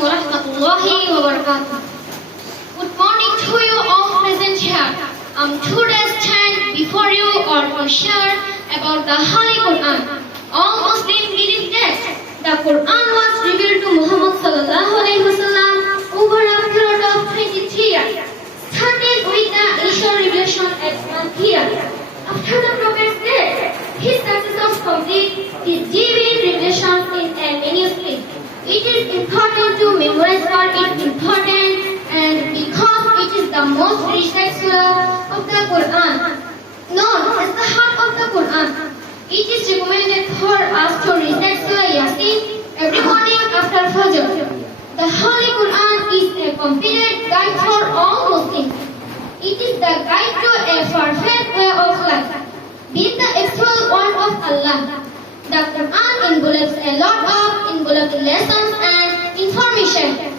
wa rahmatullahi wa barakatuh. Good morning to you all present here. Today stand before you or to share about the Holy Quran. All Muslims believe that the Quran was revealed to Muhammad sallallahu alaihi wasallam over a period of 23 years, starting with the initial revelation at Mount Hira. After the Prophet's death, his successors complete his divine revelation in a manuscript. It is important to memorize for its importance and because it is the most recited surah of the Quran, known as the heart of the Quran. It is recommended for us to recite Surah Yasin every morning after Fajr. The Holy Quran is a complete guide for all Muslims. It is the guide to a perfect way of life, being the actual word of Allah. The Quran envelopes a lot of lessons and information.